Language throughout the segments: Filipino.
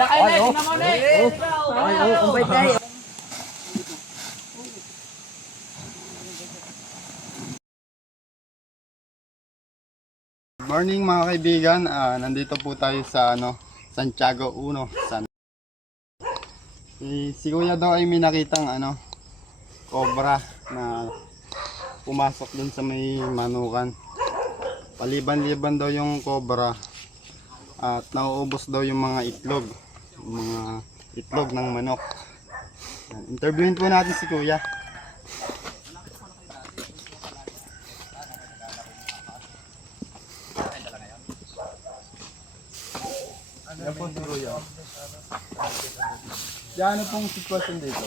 Ada kayo na, tingnan mo na. Ang bait na. Morning mga kaibigan, nandito po tayo sa Santiago 1. Si Kuya daw ay may nakitang cobra na pumasok dun sa may manukan. Paliban-liban daw yung cobra at nauubos daw yung mga itlog ng manok. Interviewin po natin si Kuya. Yan po si Kuya. Ano pong sitwasyon dito?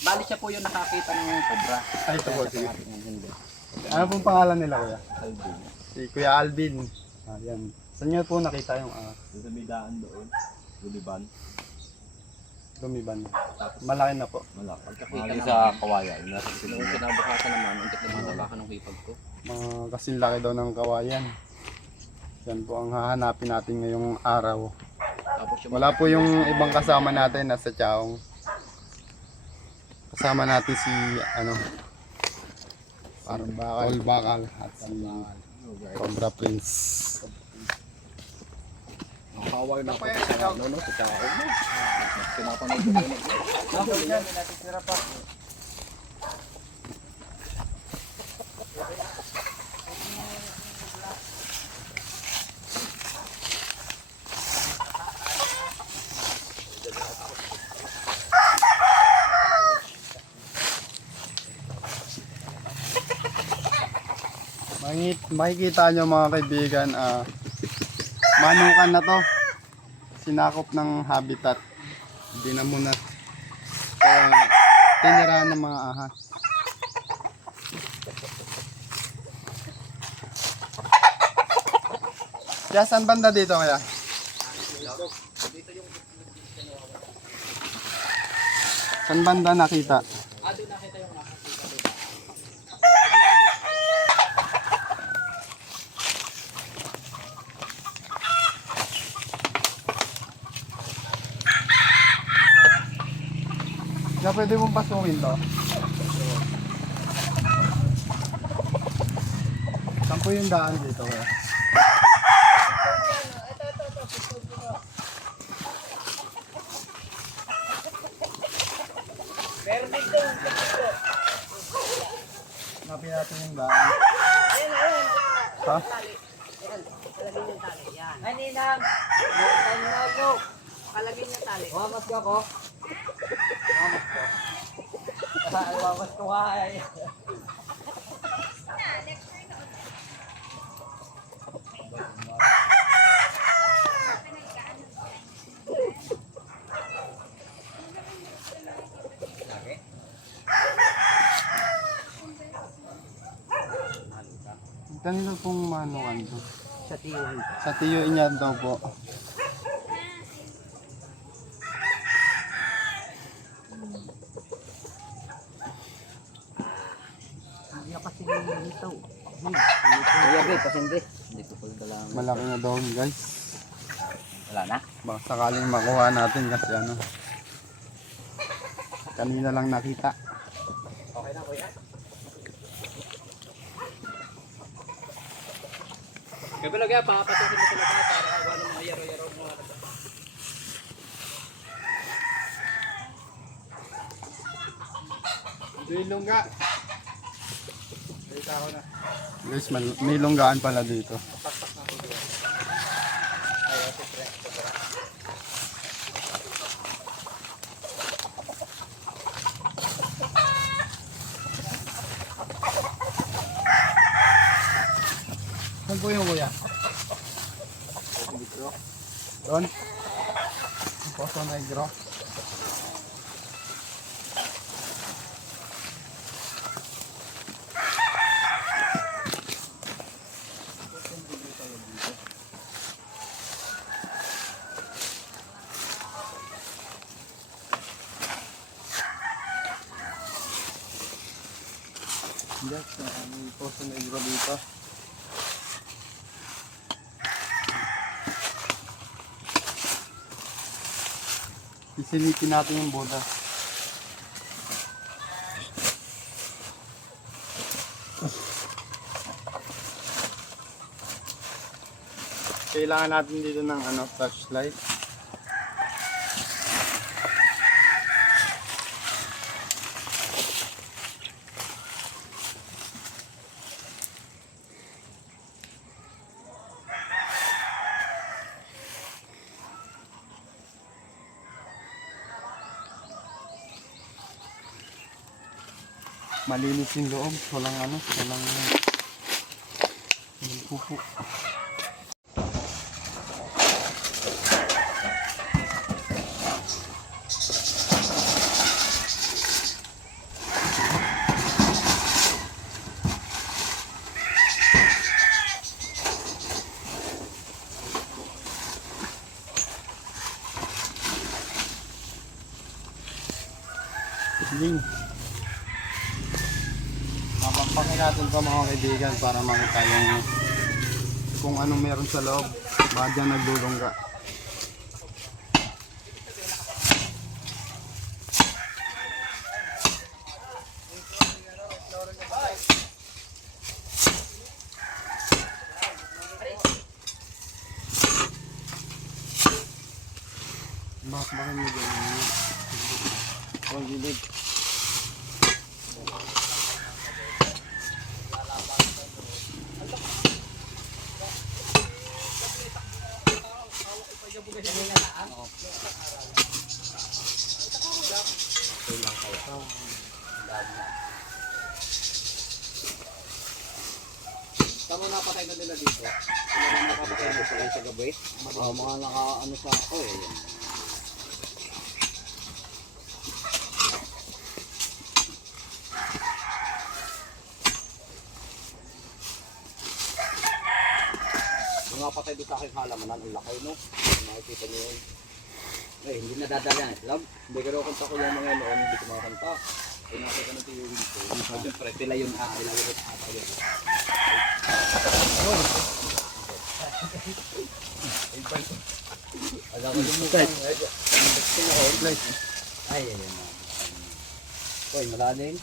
Bali siya po yung nakakita ng cobra. Ay, ito po, sige. Ano pong pangalan nila, Kuya? Alvin. Si Kuya Alvin. Yan. Saan niyo po nakita yung Sa midaan doon. Luliban. lumiban? Malaki na po. Malaki. Pagkakita Sa kawayan. Nasa Nung silungan. kinabukasan naman, untik na matabakan ng hipag ko. Mga kasing laki daw ng kawayan. Yan po ang hahanapin natin ngayong araw. Tapos yung Wala po yung ibang kasama natin nasa Chaong. Kasama natin si parang bakal at si Cobra Prince. nakaway na po sa no, sa tao mo. Pinapanood ko yun. Nahuli yan, may natitira pa. Makikita nyo mga kaibigan, manukan na to, sinakop ng habitat, hindi na muna tinirahan ng mga ahas. Kaya saan banda dito kaya? Saan banda nakita? Doon nakita yung nakakita dito. Kaya pwede mong pasukin to. Saan po yung daan dito kaya? Hanapin natin yung daan. Ha? Kalagin yung tali. Yan. Ay, Ninang. Tayo. Kalagin yung tali. Mamas ka ko. Mamas ko. Mamas ko ay. Kanino pong manukan to? Sa tiyo. Sa tiyo niya daw po. Hindi ako kasi nilito. Kuya Gay, pasindi. Hindi ko pala dala. Malaki na daw guys. Wala na? Baka sakaling makuha natin kasi kanina lang nakita. Okay na, kuya. Kaya pala kaya, papatukin mo sila para wala mga yaro-yaro mo. Lungga. Guys, may lunggaan pala dito. Saan po yung kuya? Doon? Poso Negro. Yes, may Poso Negro dito. Isilipin natin yung butas. Kailangan natin dito ng flashlight. Malinis yung loob, walang pupo. Ling. Mapampakin natin pa mga kaibigan para makita yung kung anong meron sa loob. Baka dyan naglulungga. Bakit mo dyan? Ang gilid. Tama napatay na nila dito. Ano na nakapatay na sila sa gabi? Mga naka sa ako eh. Mga patay doon sa aking halamanan, ang lakay no? Makikita nyo yun. Eh, hindi nadadala yan. Love, hindi ka raw kanta ko yung mga noon, hindi ko makakanta. Ay nakita ng tiyuhin ko. Siyempre, sila yun ilagay ko sa akin. Alam ko lumutan. Ay, yan yan. Uy, malalim.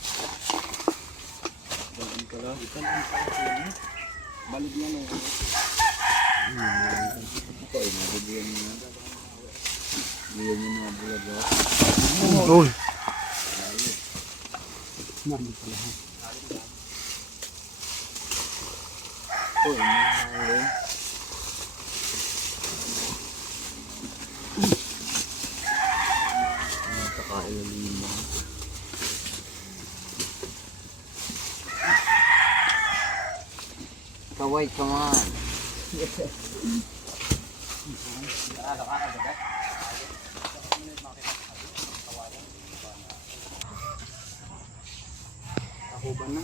Balig ka lang. Balig na nung ito ay nabigyan niya. Bigyan niya mga bulaga. Uy! Uy, mga nakakailalim mo. Kaway, come on. Ako ba na?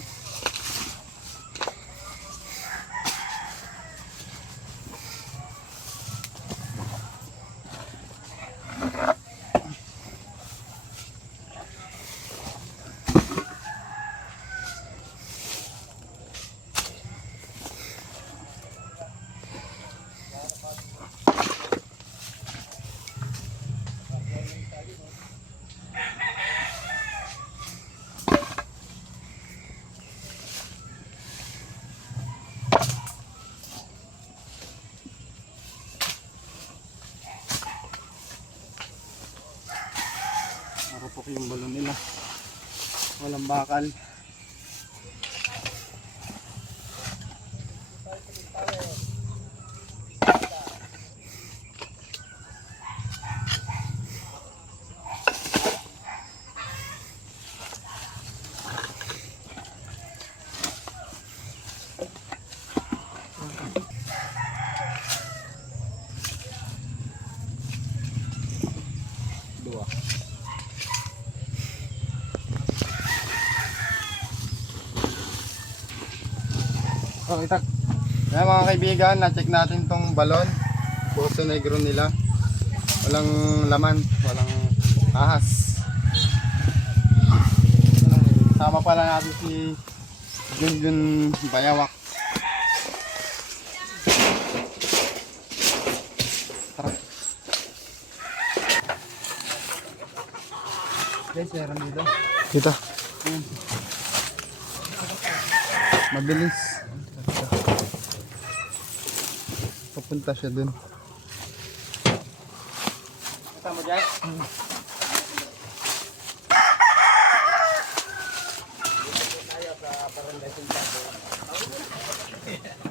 Marupok yung balon nila. Walang bakal. Dua. Oh, itak. Kaya mga kaibigan, na-check natin tong balon. Puso negro nila. Walang laman, walang ahas. Sama pala natin si Junjun Bayawak. Tara. Guys, meron dito. Dito. Mabilis. Papunta siya dun. Kasama dyan?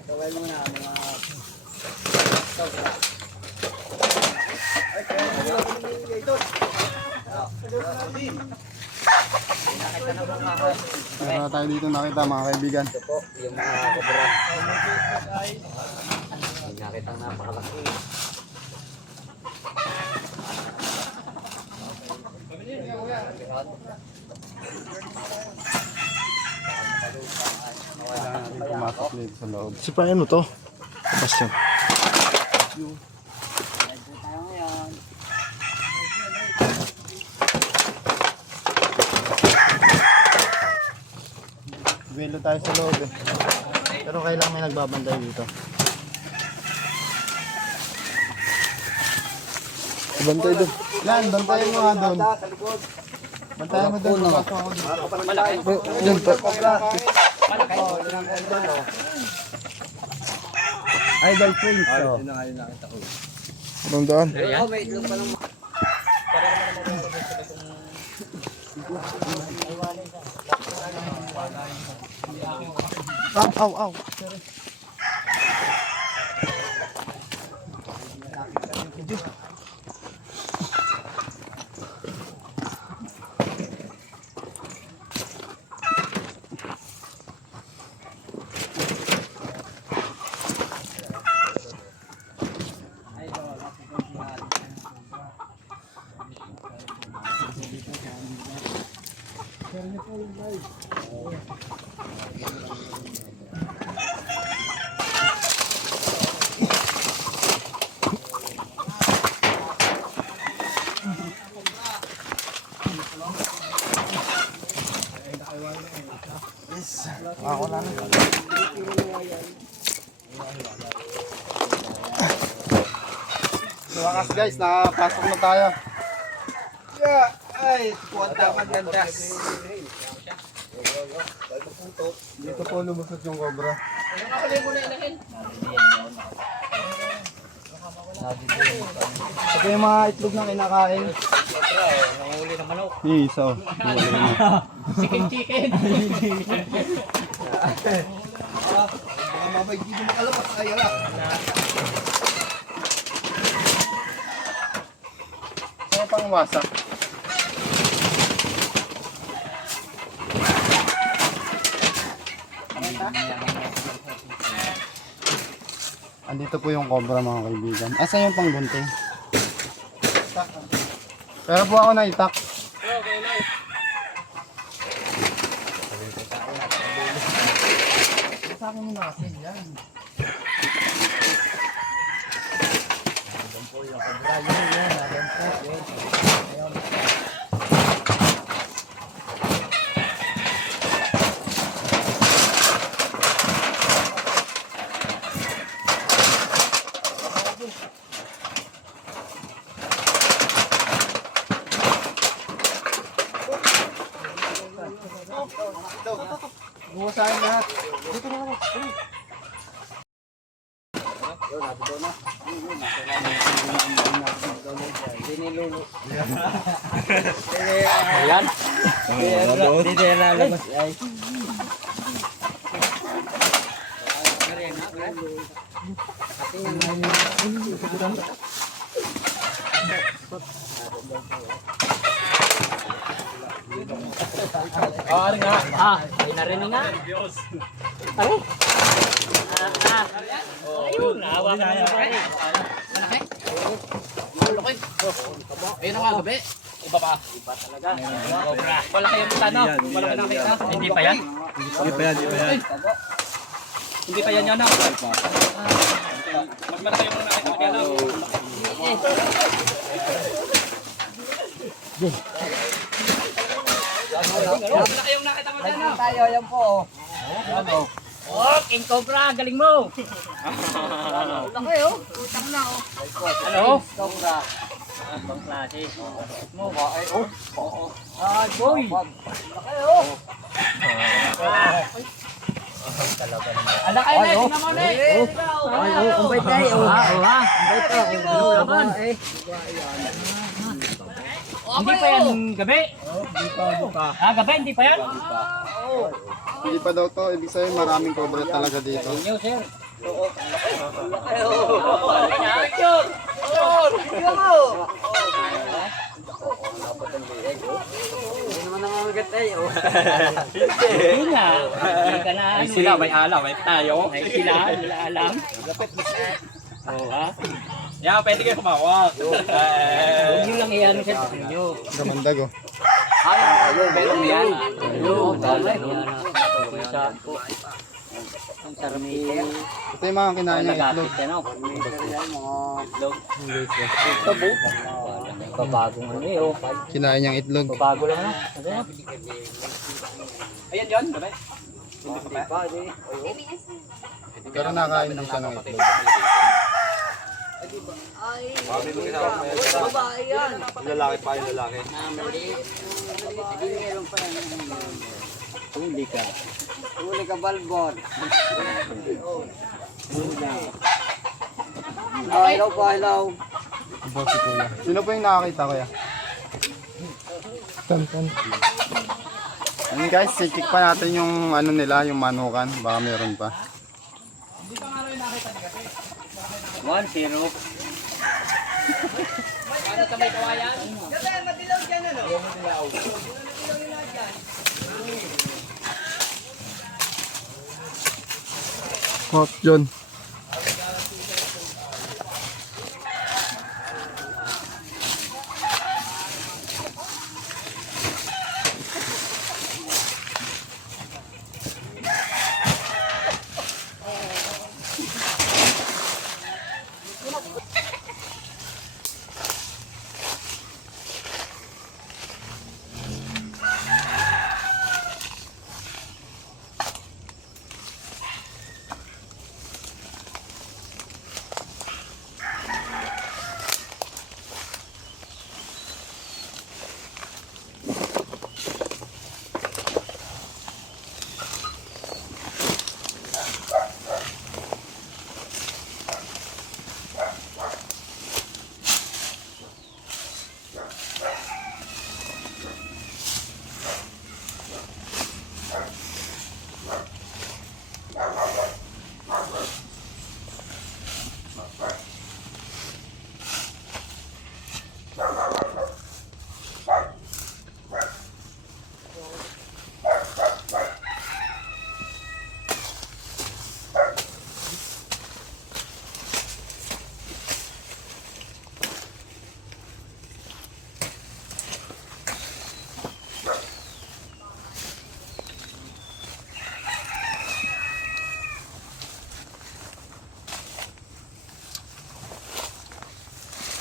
Kaway mo na mga Meron tayo dito nakita mga kaibigan. ito po, yung mga kobra. May nakita ang napakalaki. Kailangan natin pumasok dito sa loob. Sipain mo to. Tapos yan. Velo tayo sa loob eh. Pero kailangan may nagbabantay dito. Bantay doon. Yan, bantayan mo nga doon. Bantayan mo doon. Pasok ako dito. Yan pa. Idol Prince. Oh. Anong daan? Oh, may itlog pa lang. Aw, aw, aw. Ako lang. Sa wakas guys, nakapasok na tayo. Ay, puwanta maglandas. Dito po lumusot yung cobra. Ito yung mga itlog na kinakain. Nangunguli ng manok. Isa. Chicken. Mamay, di mo makalabas kaya lang. Ano pang wasak? Andito po yung cobra mga kaibigan. Asa yung panggunting? Pero po ako na itak. Sa akin mo na kasi yan. Buha sa akin lahat. Dito na ako. Ayan. Hindi na lalabas. Ay. Ari nga. Ay narinig nga. Ari. Ayun, nahawa ka na pare. Malaki. Malaki. Ayun ang gabi. Iba pa. Iba talaga. Cobra. Malaki yung tano. Malaki na kita. Hindi pa yan. Hindi pa yan yan. Mas malaki yung nakita ko dyan. Malaki yung nakita mo dyan. Tayo, yan po. Oh, King Cobra, galing mo. Laki oh. Utang na oh. Ano? Cobra. Ibang klase. Mo. Ay, oh. Oo. Ah, boy. Laki oh. Ala kayo na, tingnan mo na eh. Ay, oh, kumbay tayo. Ha? Kumbay tayo. Laban. Eh. Hindi pa yan gabi? Di pa. Ah, gabi, hindi pa yan? Hindi pa daw to, ibig sabihin maraming cobra talaga dito. Inyo, sir. Hindi naman nangangagat tayo. Hindi nga. Hindi ka na May ano sila, eh. may alam, may tayo. Ay sila, wala alam. Oo ha? Yeah, pwede kayo kumawak. Huwag nyo lang iyan sa inyo. Gamandag oh. Ayun, meron yan. Ayun, dali. Isa. Ang sarami. Ito yung mga kinain niya itlog. Nagapit yan o. Itlog. Tabo. Babagong ano eh oh. Kinain niyang itlog. Babago lang ano. Ayan yun, gabi. Pero nakain din siya ng itlog. Ay, babae yan. Lalaki pa yung lalaki. Huli ka. Huli ka, Balbon. Oh, hello po, hello. Aba si kuya. Sino po yung nakakita kuya? Tan. Ayun guys, sikik pa natin yung ano nila, yung manukan. Baka meron pa. 1-0. Ano ka may kawayan? Hot John.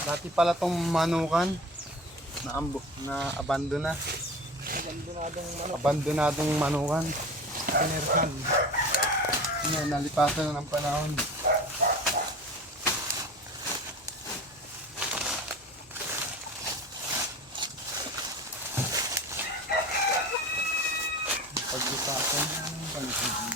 Dati pala tong manukan na abandona. Abandonadong manukan. Pinirhan. Yan, nalipasan na ng panahon. Paglipasan ng panahon.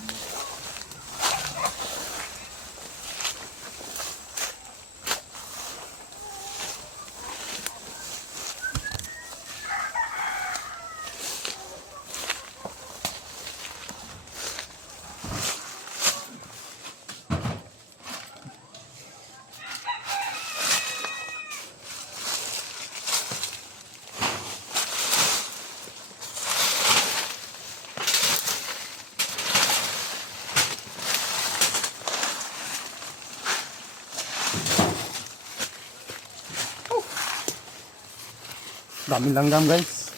Daming langgam guys.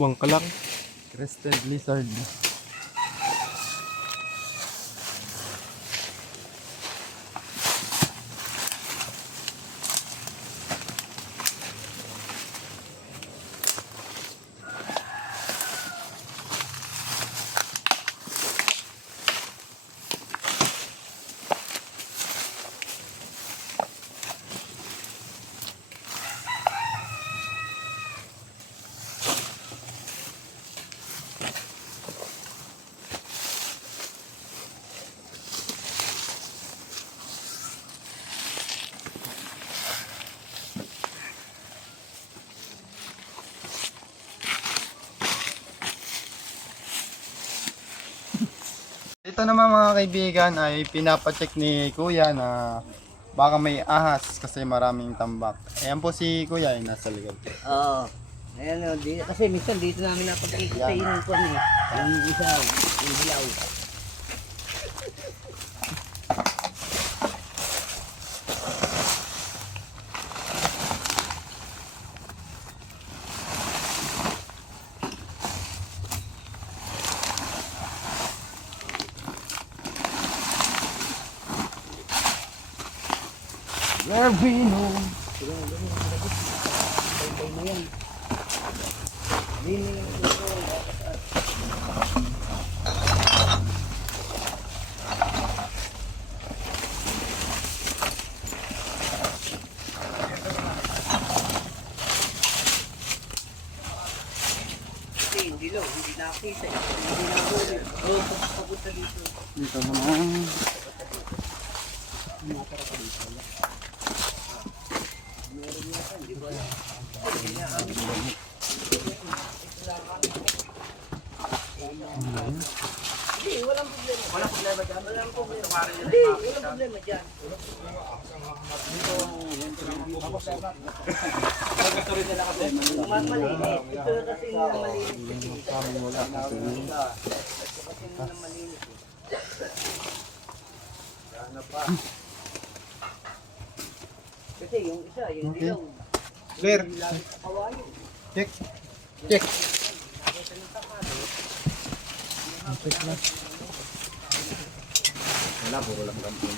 Buwang kalak. Crested lizard. ito naman mga kaibigan ay pinapacheck ni Kuya na baka may ahas kasi maraming tambak. Ayan po si Kuya ay nasa likod. Oo. Ayan o, kasi minsan dito namin napagkikita yung kwan eh. Yung isa, yung dilaw. Garbino. Kasi yung dilaw, hindi nakita eh. Hindi nahuli. Oo, papunta dito. Dito naman. Hindi, walang problema. Walang problema dyan? Walang problema. Hindi, walang problema dyan. Mas malinis. Ito kasi yung malinis. Kasi yung isa, yung Okay. dilaw. Clear. Lagi sa kawayo. Check. Check. Wala, puro lang gampun.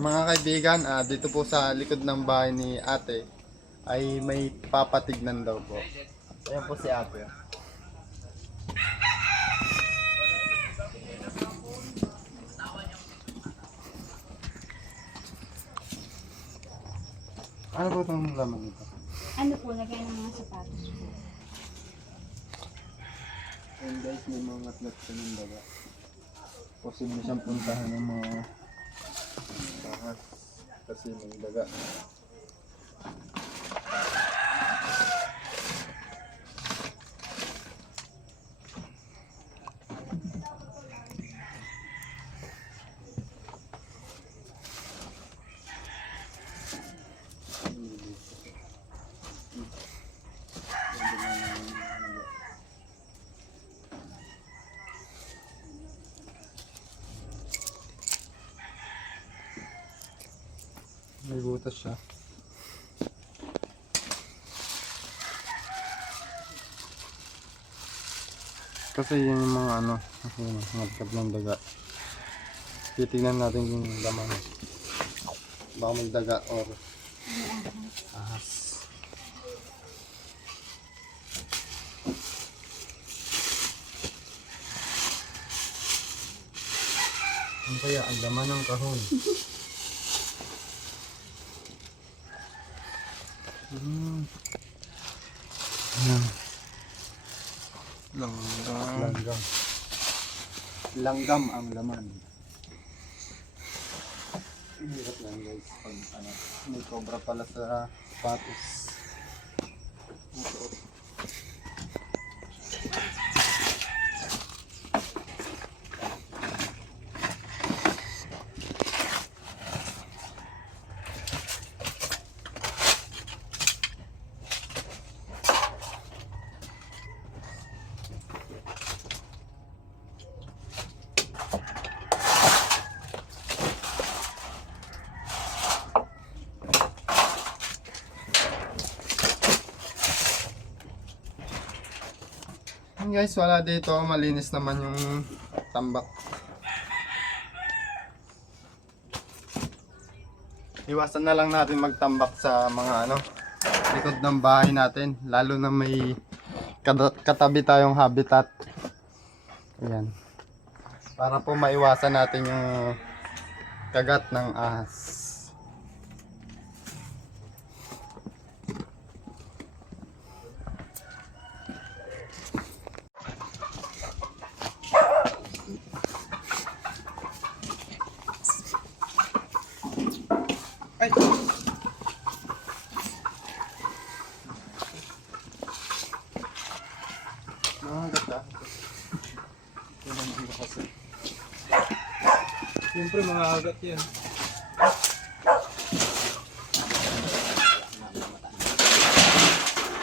Mga kaibigan, dito po sa likod ng bahay ni ate ay may papatignan daw po. Ayan po si ate. Ano po itong laman nito? Ano po, lagay ng mga sapatos. Ayan guys, may mga ngatngat sa ng daga. Posible siyang puntahan ng mga ahas kasi may daga. May butas siya. Kasi yun yung mga ano, nagkap ng daga. Titignan natin yung laman. Baka may daga or ahas. Ano kaya ang laman ng kahon? Ayan. Langgam. Langgam ang laman. Hirap lang guys pag ano, may cobra pala sa sapatos. Yun guys, wala dito. Malinis naman yung tambak. Iwasan na lang natin magtambak sa mga ano, likod ng bahay natin. Lalo na may katabi tayong habitat. Ayan. Para po maiwasan natin yung kagat ng ahas. Siyempre, mga agat yan.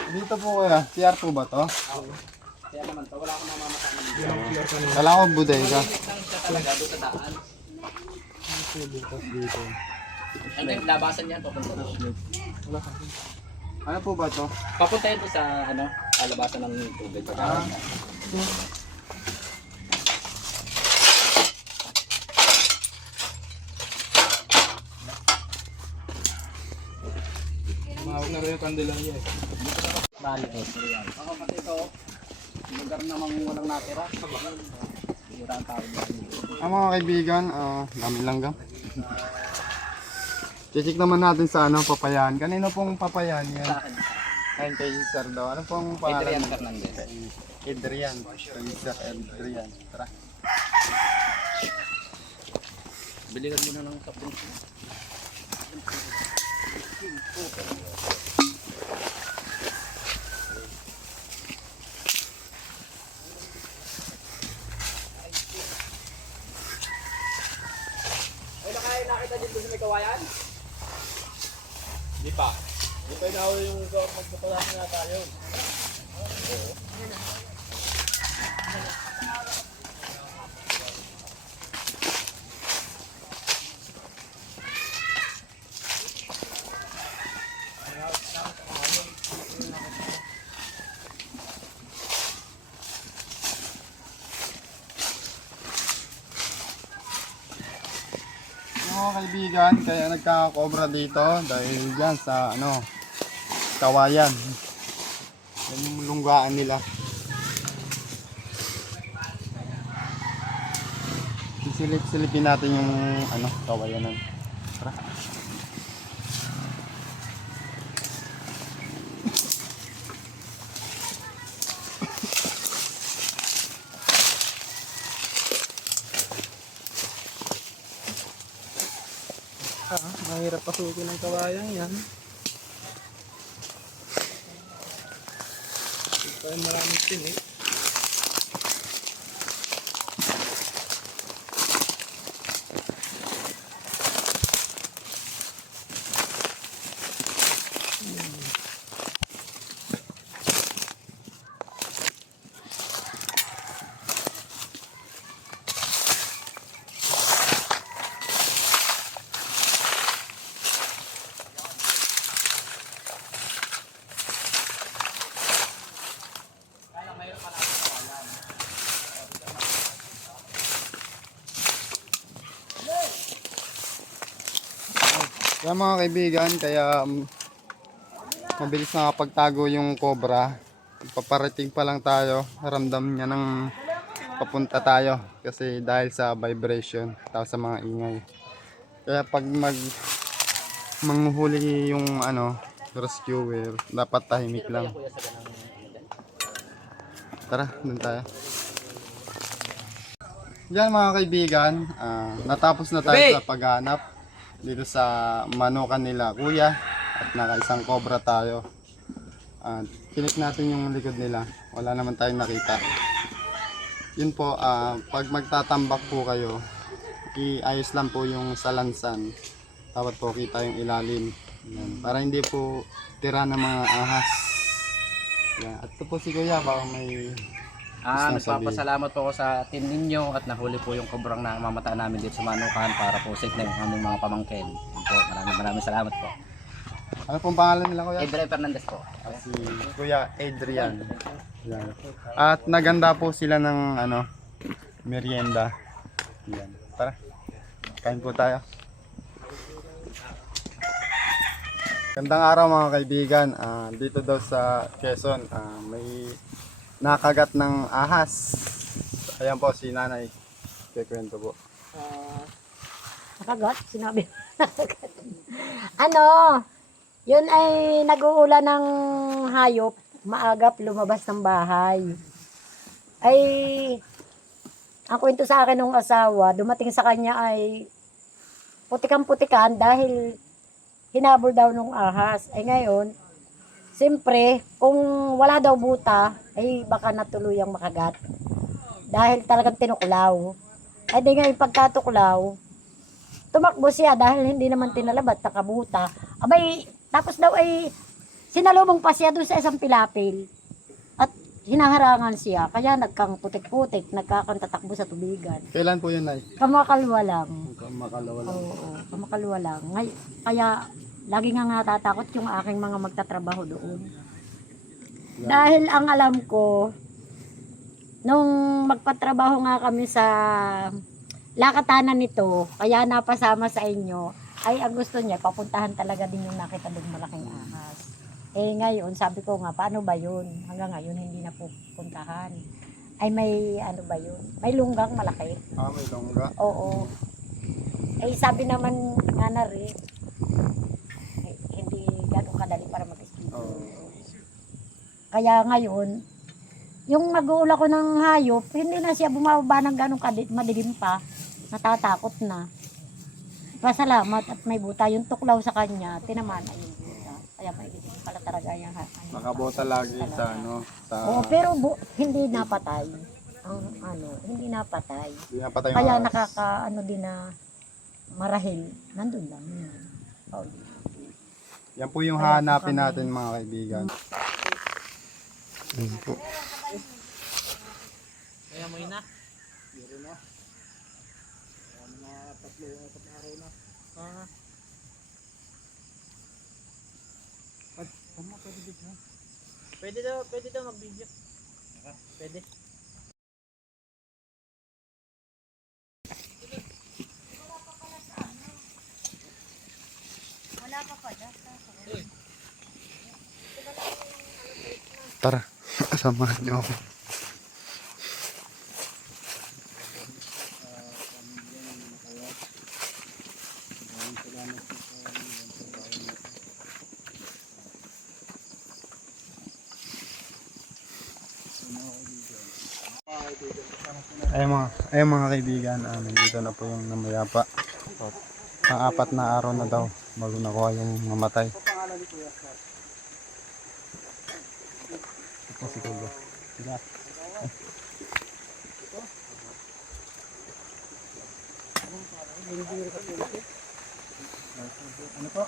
Dito po kuya, CR po ba to? Kaya naman to, wala akong mamamatay. Yan ang clear kanina. Kala ko bodega. Lang siya talaga doon sa daan. Bukas dito. Ano yung labasan niyan, papunta na. Ano po ba to? Papunta yun doon sa ano, labasan ng tubig. Mahawak na rin yung kandila niya eh. Bali, ako kasi ito, lugar namang walang natira. Sira ang tao dyan. Mga kaibigan, dami langgam. Check naman natin sa ano, papayan. Kanino pong papayan yan? Sa akin. Ayun kay Sir daw. Ano pong Adrian pangalan? Fernandez. Adrian. Kay Sir Adrian. Tara. Biligan mo na ng kapong. Ay, nakain nakita dito sa may kawayan? Di pa. Di pa inawal yung magpapalasin na tayo. Mga kaibigan, kaya nagkakakobra dito dahil dyan sa ano, kawayan. Yan yung lunggaan nila. Sisilip-silipin natin yung ano, kawayanan. Tara. Mahirap pasukin ng kawayan yan. Ito ay maraming tinik. Kaya mga kaibigan, kaya mabilis nakapagtago yung cobra. Paparating pa lang tayo, ramdam niya ng papunta tayo kasi dahil sa vibration tapos sa mga ingay. Kaya pag manghuhuli yung ano, rescuer, dapat tahimik lang. Tara, dun tayo. Yan mga kaibigan, natapos na tayo sa paghanap dito sa manukan nila kuya at nakaisang cobra tayo. Tinik natin yung likod nila, wala naman tayong nakita. Yun po, pag magtatambak po kayo, iayos lang po yung salansan. Dapat po kita yung ilalim. Yan, para hindi po tira ng mga ahas. Yan. At ito po si kuya, baka may Nagpapasalamat po ako sa team ninyo at nahuli po yung kobrang na mamata namin dito sa Manukan para po safe na yung aming mga pamangkin. Yun po, maraming salamat po. ano pong pangalan nila kuya? Adrian Fernandez po. Si Kuya Adrian. Yan. At naganda po sila ng ano, merienda. Yan. Tara. Kain po tayo. Gandang araw mga kaibigan. Dito daw sa Quezon, may nakagat ng ahas. Ayan po si nanay. Kikwento po. Nakagat, sinabi. Ano, yun ay nag-uulan ng hayop, maagap lumabas ng bahay. Ay, ang kwento sa akin ng asawa, dumating sa kanya ay putikang-putikan dahil hinabol daw ng ahas. Ay ngayon, siyempre, kung wala daw buta, ay baka natuluyang makagat. Dahil talagang tinuklaw. Ay di ngayon pagkatuklaw, tumakbo siya dahil hindi naman tinalabat, nakabuta. Abay, tapos daw ay sinalubong pa siya doon sa isang pilapil. At hinaharangan siya, kaya nagkang putik-putik, nagkakantatakbo sa tubigan. Kailan po yun, Nay? Kamakalwa lang. Makalawa lang. Oo, kamakalwa lang. Kaya lagi nga natatakot yung aking mga magtatrabaho doon. Dahil ang alam ko, nung magpatrabaho nga kami sa lakatanan nito, kaya napasama sa inyo, ay ang gusto niya, papuntahan talaga din yung nakita doon malaking ahas. Eh ngayon, sabi ko nga, paano ba yun? Hanggang ngayon, hindi na pupuntahan. Ay may, ano ba yun? May lunggang malaki. May longga. Oo. Eh sabi naman nga na rin, hindi gano'ng kadali para mag-escape. Kaya ngayon, yung mag-uula ko ng hayop, hindi na siya bumababa ng gano'ng madilim pa. Natatakot na. Pasalamat at may buta. Yung tuklaw sa kanya, tinamaan na yung buta. Kaya may dilim pala talaga yung Nakabota lagi sa ano, sa... Oo, pero hindi napatay. Ang hindi napatay. Hindi na patay Kaya mga- nakaka, din na marahil. Nandun lang. Oh. Yan po yung hahanapin natin mga kaibigan. Yan po. Kaya mo yun na. Pwede daw mag-video. Pwede. Tara, samahan niyo ako. Ayun mga kaibigan, nandito na po yung namayapa. Pang-apat na araw na daw bago nakuha yung mamatay. Ito si Kuya. Ano po?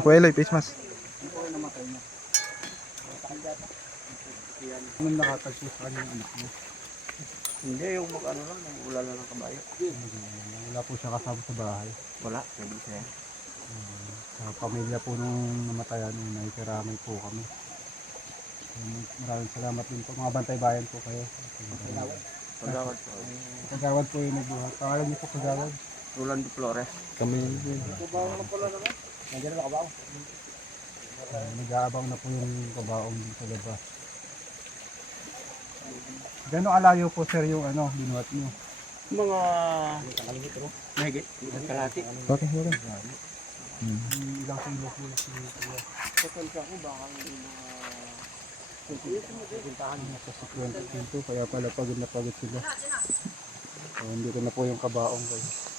Kuya Eloy, face mask. Anong nakatagpo sa kanyang anak niya? Hindi, yung mag-ano lang, nag-uula lang ng kabayo. Wala po siya kasama sa bahay. Wala, hindi siya. Sa pamilya po nung namatayan, nakikiramay po kami. Maraming salamat din po. Mga bantay bayan po kayo. Pagawad po. Kagawad po yung nagbuhat. Pangalan niyo po Kagawad? Rolando Flores. Kami din. Nag-aabang na po yung kabaong sa labas. Gano'ng alayo po sir yung binuhat niyo? Mga... Mahigit. Kalahati. Okay. Ilang kilo po si Kuya? Pasensya ko, baka yung mga... Nasa 50 kilo, kaya pala pagod na pagod sila. Hindi ko na po yung kabaong kayo.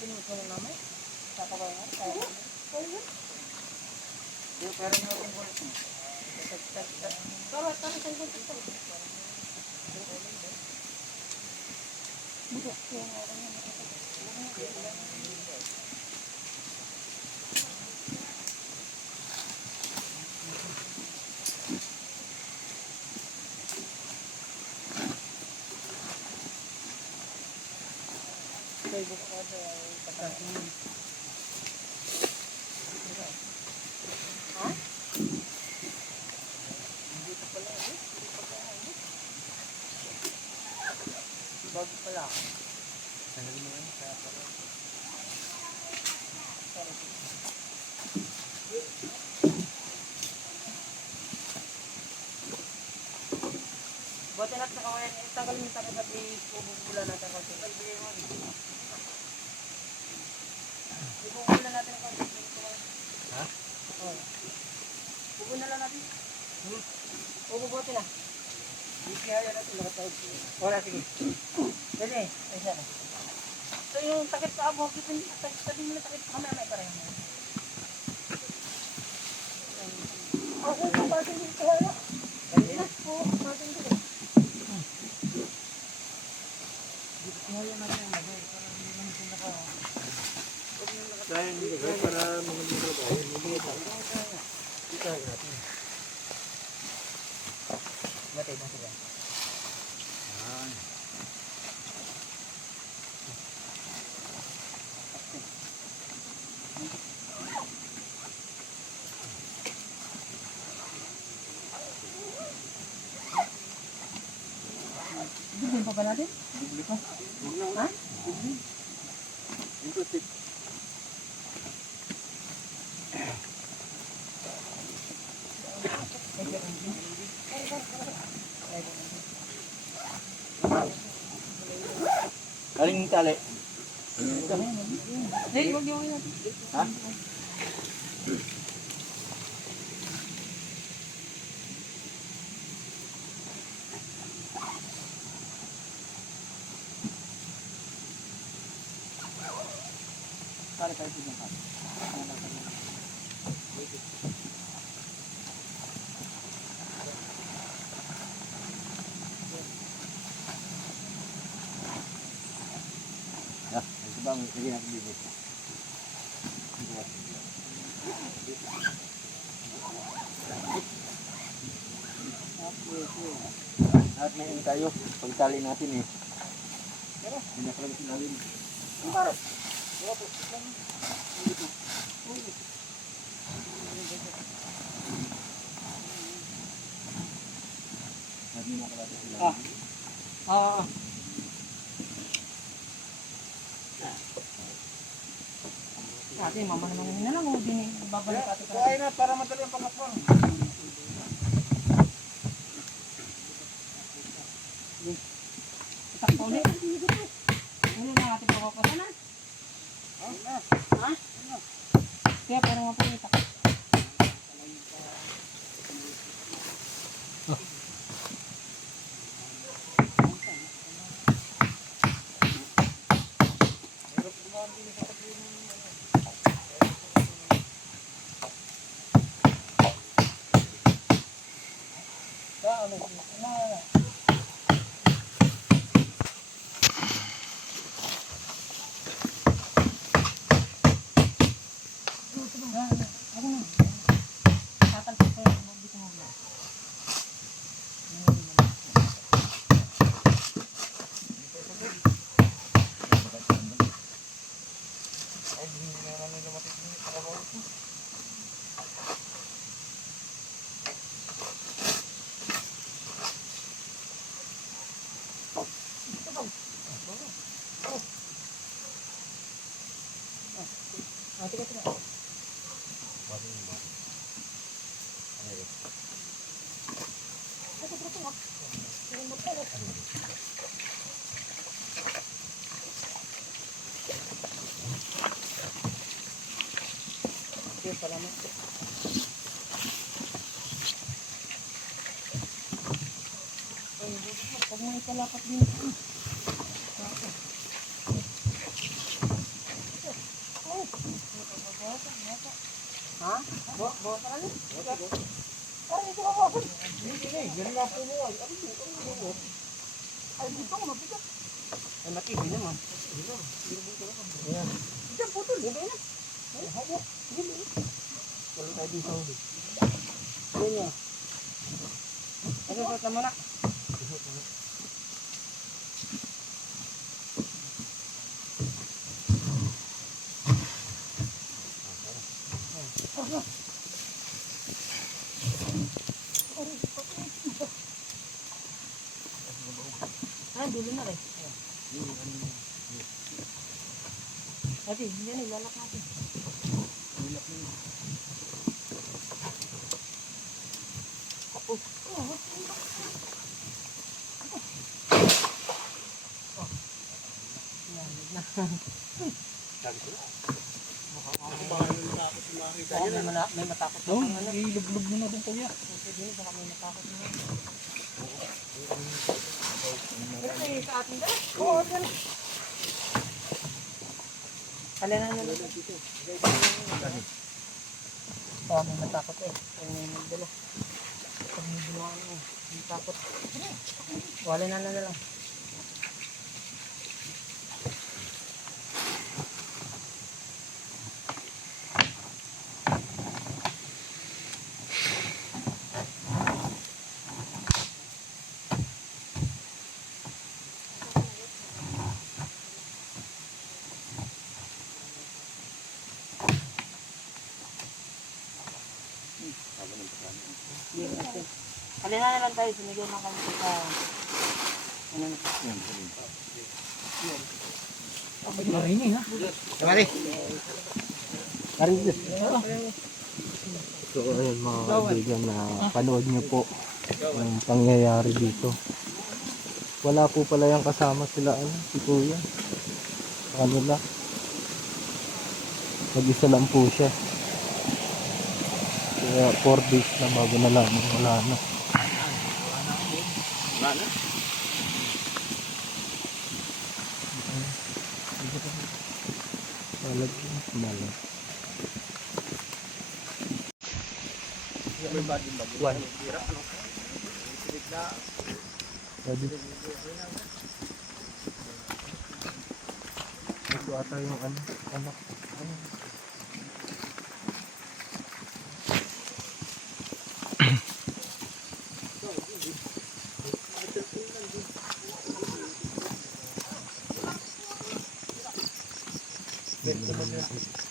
tinutulong namin. Tatawag nga. Pero nga yung bulit mo. Tara, isang bulit ko. Bago pala. Buti natin sa kawayan, tanggalin yung takip at ibubula natin kasi. Ay, bigay mo. Ibubula natin ang kasi. Ha? Oo. Bubula lang natin. Bubuti na. Kaya natin nakatawag. Wala, sige. Pwede. Ay, siya. So yung takip sa abo, sabi mo na takip sa kamay, may pareho mo. Ako yung patin dito kaya. Pwede na po, patin dito. Kaya natin ang magay, para hindi naman ito naka... Kaya hindi ka, para mga mga bahay, hindi ka. Dito kaya natin. Matay na sila. Bigyan pa ba natin? Bigyan pa. Ha? Bigyan. Galing yung tali. Hindi, huwag niyo natin. Ha? Para tayo sa mga. Ito bang sige natin dito. At may tayo pagtali natin eh. Hindi na pala sinalim. Ate, mama naman na lang kung babalik ate ka. Kuhain na para madali ang pangatwang. Itak pa ulit. Ano na ate pagkakasana? Ha? Kaya pero nga po itak. Salamat. Ay, huwag mo ikalapat din. Ha? Bawa ka lang. Ay, dito ka ba? Hindi, yan na po mo. Ay, dito ko mabigat. Ay, matindi naman. Ayan. Diyan, putol. Hindi na. Ay, hawak. Hindi. Wala tayo dito. Ayan niya. Ano, suot na muna. Ah, dulo na rin. Ate, hindi na, ilalak natin. May matakot na pang ano. Ilublog mo na doon kuya. Baka may matakot na. Ito sa atin dala. Oo, dala. Alin na dito. Baka may matakot eh. Kung may magdala. Pag may dalawa may takot. Wala na lang. Alin na lang tayo, sinigyan na kami sa ano na. Marinig ha. Mari. So ayun mga kaibigan na panood nyo po ang pangyayari dito. Wala po pala yung kasama sila si Kuya. Kanila. Mag-isa lang po siya. Kaya 4 days na bago nalaman wala na. Wala na. Malag. Pwede. Ito ata yung anak.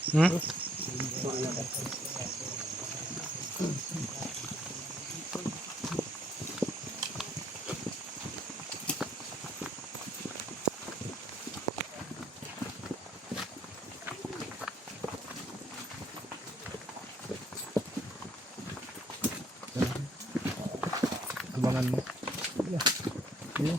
Hmm? Abangan mo. Yeah.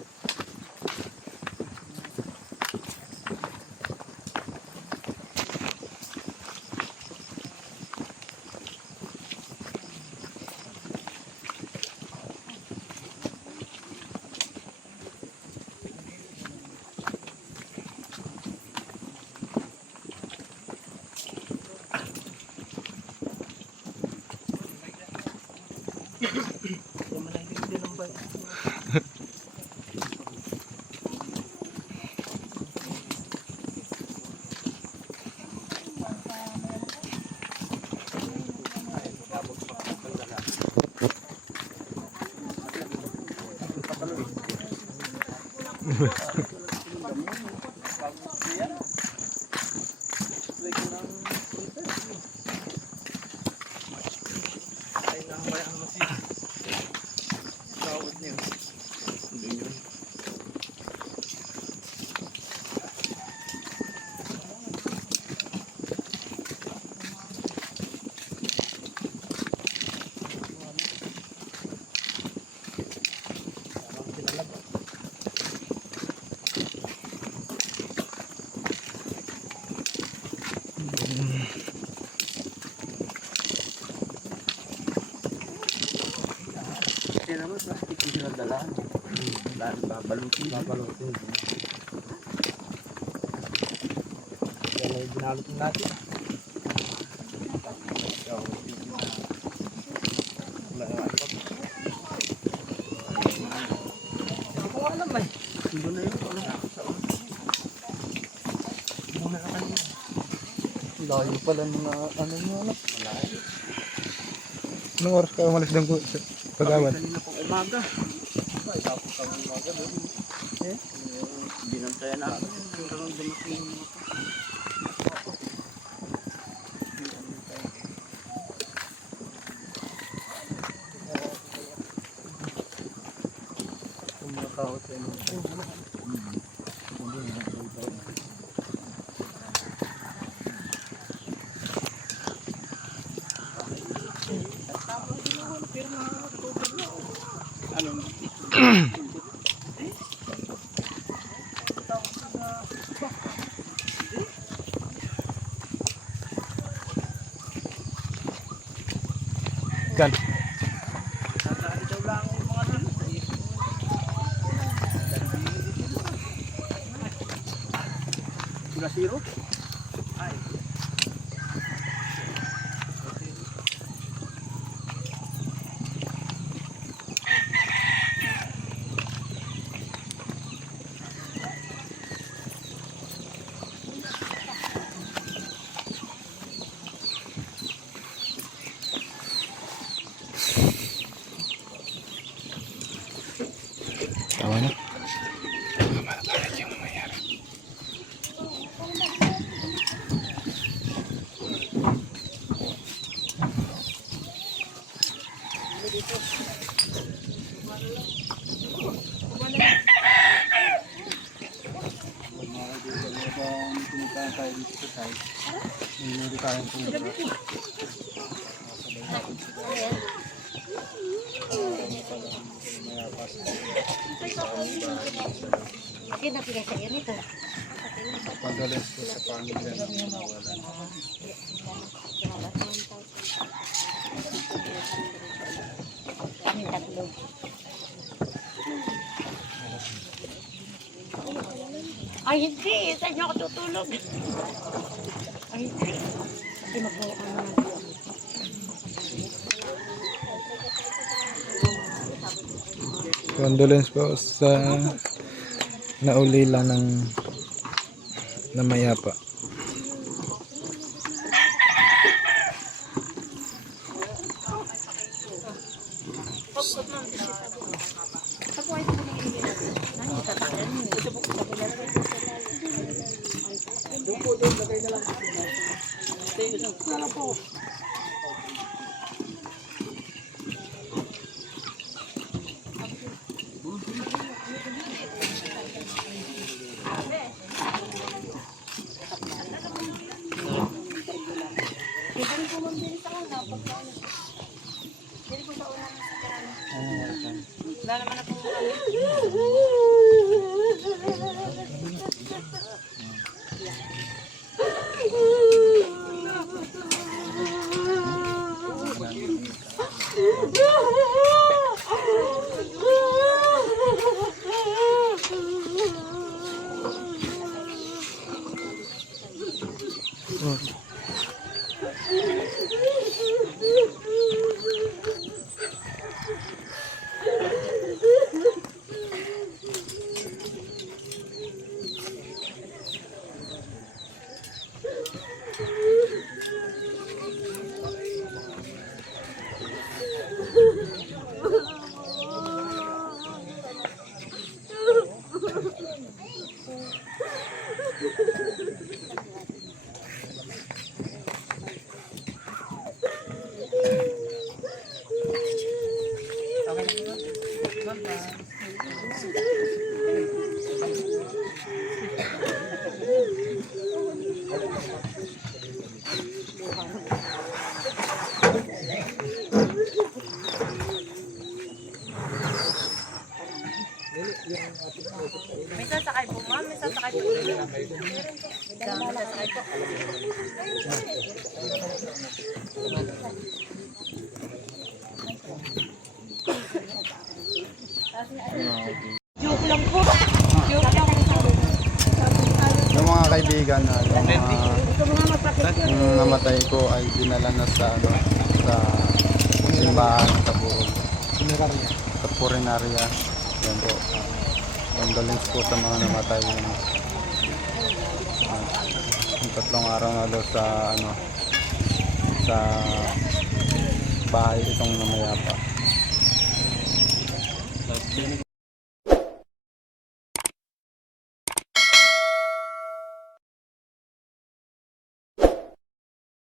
Kasi naman, plastic yung sinadalaan. Babalutin. Yan ay binalot natin. naman. Layo pala ng ano nyo, ano? Anong oras ka umalis ng pag-awan? Kanina pang umaga. Ay, tapos ang umaga doon. Binantayan natin. Hanggang dumating yung mga Kumakawat sa inyo. Gan. zero. Tama na. Pinapigay sa iyo nito. Condolence po sa pamilya ng nawawalan. Kami tatlo. Ay, hindi. Saan niyo ako tutulog? Ay, hindi. Kasi magbuo ka na lang po. Condolence po sa naulila ng namayapa. May sasakay po, ma'am. May sasakay po. May sasakay po. Joke lang po. Joke lang po. Yung mga kaibigan na yung namatay ko ay dinala na sa simbahan sa Burog. Sa Purinarya. Yan po. condolence po sa mga namatay. Yung 3 araw na daw sa sa bahay itong namayapa.